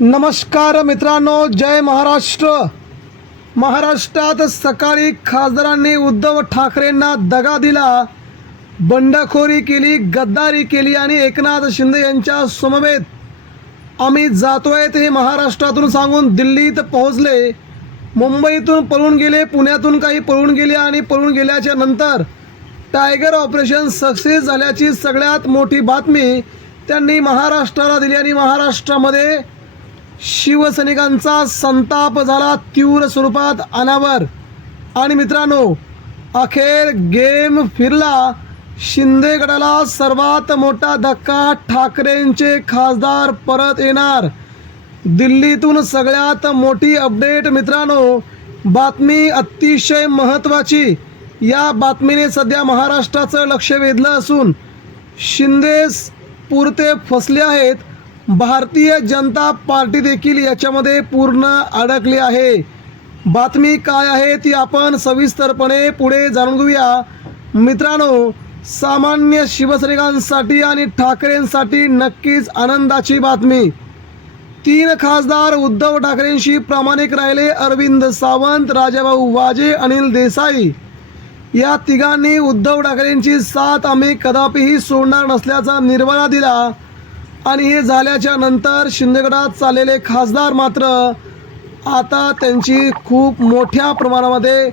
नमस्कार मित्रांनो, जय महाराष्ट्र। महाराष्ट्रात सकाळी खासदारांनी उद्धव ठाकरेंना दगा दिला, बंडखोरी केली, गद्दारी केली आणि एकनाथ शिंदे यांच्या समवेत आम्ही जातोय ते महाराष्ट्रातून सांगून दिल्लीत पोहोचले। मुंबईतून पळून गेले, पुण्यातून काही पळून गेले आणि पळून गेल्याच्या नंतर टायगर ऑपरेशन सक्सेस झाल्याची सगळ्यात मोठी बातमी त्यांनी महाराष्ट्राला दिली आणि महाराष्ट्रामध्ये शिवसैनिकांचा संताप झाला तीव्र स्वरूपात अनावर। आणि मित्रांनो, अखेर गेम फिरला। शिंदे गटाला सर्वात मोठा धक्का, ठाकरेंचे खासदार परत येणार। दिल्लीतून सगळ्यात मोठी अपडेट मित्रांनो, बातमी अतिशय महत्त्वाची। या बातमीने सध्या महाराष्ट्राचं लक्ष वेधलं असून शिंदे पुरते फसले आहेत। भारतीय जनता पार्टी देखील याच्यामध्ये पूर्ण अडकली आहे। बातमी काय आहे ती आपण सविस्तरपणे पुढे जाणून घेऊया। मित्रांनो, सामान्य शिवसैनिकांसाठी आणि ठाकरेंसाठी नक्कीच आनंदाची बातमी। 3 खासदार उद्धव ठाकरेंशी प्रामाणिक राहिले। अरविंद सावंत, राजाभाऊ वाजे, अनिल देसाई या तिघांनी उद्धव ठाकरेंची साथ आम्ही कदापिही सोडणार नसल्याचा निर्वाळा दिला। आणि हे झाल्याच्या नंतर शिंदे गटात चाललेले खासदार मात्र आता त्यांची खूप मोठ्या प्रमाणामध्ये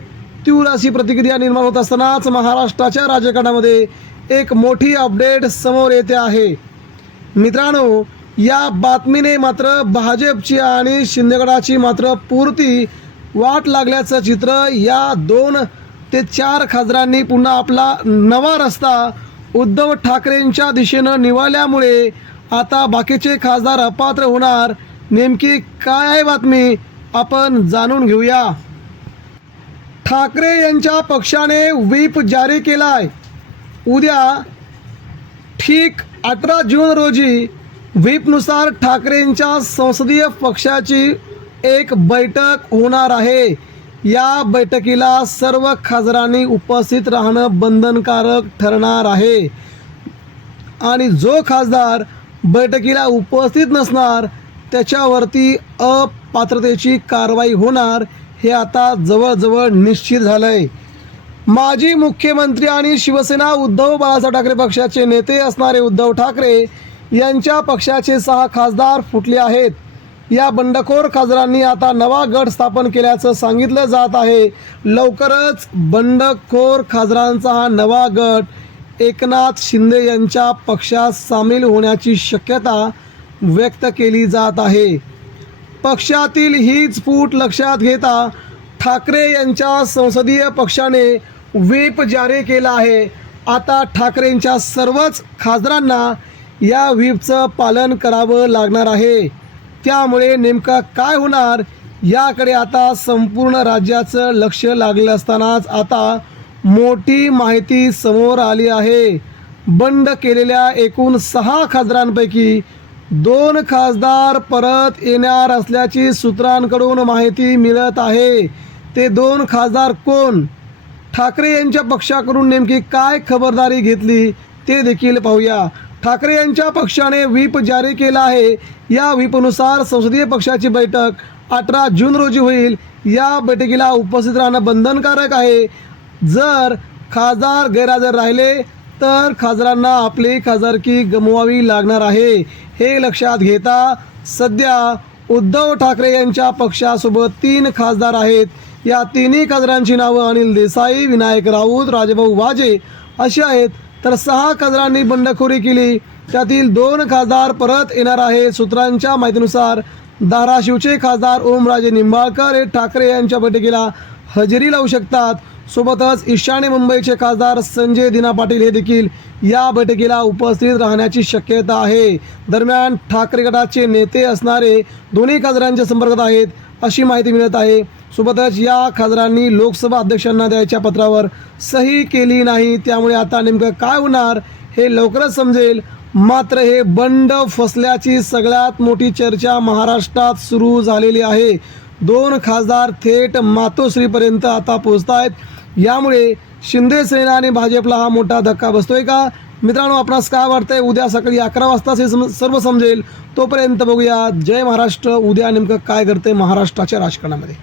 तीव्र अशी प्रतिक्रिया निर्माण होत असतानाच महाराष्ट्राच्या राजकारणामध्ये एक मोठी अपडेट समोर येते आहे। मित्रांनो, या बातमीने मात्र भाजपची आणि शिंदे गटाची मात्र पुरती वाट लागल्याचं चित्र। या 2 ते 4 खासदारांनी पुन्हा आपला नवा रस्ता उद्धव ठाकरेंच्या दिशेनं निवडल्यामुळे आता बाकीचे खासदार अपात्र होणार। नेमकी काय आहे बातमी आपण जाणून घेऊया। ठाकरे यांच्या पक्षाने व्हीप जारी केलाय। उद्या ठीक 18 जून रोजी व्हीपनुसार ठाकरेंच्या संसदीय पक्षाची एक बैठक होणार आहे। या बैठकीला सर्व खासदारांनी उपस्थित राहणं बंधनकारक ठरणार आहे आणि जो खासदार बैठकीला उपस्थित नसणार त्याच्यावरती अपात्रतेची कारवाई होणार, हे आता जवळजवळ निश्चित झालंय। माजी मुख्यमंत्री आणि शिवसेना उद्धव बाळासाहेब ठाकरे पक्षाचे नेते असणारे उद्धव ठाकरे यांच्या पक्षाचे 6 खासदार फुटले आहेत। या बंडखोर खासदारांनी आता नवा गट स्थापन केल्याचं सांगितलं जात आहे। लवकरच बंडखोर खासदारांचा हा नवा गट एकनाथ शिंदे यांच्या पक्षात सामील होण्याची शक्यता व्यक्त केली जात आहे। पक्षातील हीच फूट लक्षात घेता ठाकरे यांच्या संसदीय पक्षाने व्हीप जारी केला आहे। आता ठाकरेंच्या सर्वच खासदारांना या व्हीपचं पालन करावं लागणार आहे। त्यामुळे नेमकं काय होणार याकडे आता संपूर्ण राज्याचं लक्ष लागलं असतानाच आता मोठी माहिती समोर आली आहे। बंड केलेल्या एकूण 6 खासदारांपैकी 2 खासदार परत येणार असल्याची सूत्रांकडून माहिती मिळत आहे। ते 2 खासदार कोण? ठाकरे यांच्या पक्षाकडून नेमकी काय खबरदारी घेतली ते देखील पाहूया। ठाकरे यांच्या पक्षाने व्हीप जारी केला आहे। या व्हीपनुसार संसदीय पक्षाची बैठक 18 जून रोजी होईल। या बैठकीला उपस्थित राहणं बंधनकारक आहे। जर खासदार गैरहजर राहिले तर खासदारांना आपली खासदारकी गमवावी लागणार आहे। हे लक्षात घेता सध्या उद्धव ठाकरे यांच्या पक्षासोबत 3 खासदार आहेत। या 3ही खासदारांची नावं अनिल देसाई, विनायक राऊत, राजाभाऊ वाजे अशी आहेत। तर 6 खासदारांनी बंडखोरी केली, त्यातील 2 खासदार परत येणार आहे। सूत्रांच्या माहितीनुसार धाराशिवचे खासदार ओमराजे निंबाळकर हे ठाकरे यांच्या बैठकीला हजेरी लावू शकतात। सोबतच ईशान्य मुंबईचे खासदार संजय दिना पाटील हे देखील या बैठकीला उपस्थित राहण्याची शक्यता आहे। दरम्यान ठाकरे गटाचे नेते असणारे 2ही खासदारांच्या संपर्कात आहेत अशी माहिती मिळत आहे। सोबतच या खासदारांनी लोकसभा अध्यक्षांना द्यायच्या पत्रावर सही केली नाही। त्यामुळे आता नेमकं काय होणार हे लवकरच समजेल। मात्र हे बंड फसल्याची सगळ्यात मोठी चर्चा महाराष्ट्रात सुरू झालेली आहे। 2 खासदार थेट मातोश्रीपर्यंत आता पोहोचत आहेत। यामुळे शिंदे सेना आणि भाजपला हा मोठा धक्का बसतोय का? मित्रांनो, आपणास काय वाटतंय? उद्या सकाळी 11 वाजताच हे सर्व समजेल. तोपर्यंत बघूया जय महाराष्ट्र उद्या नेमकं काय घडतंय महाराष्ट्राच्या राजकारणामध्ये.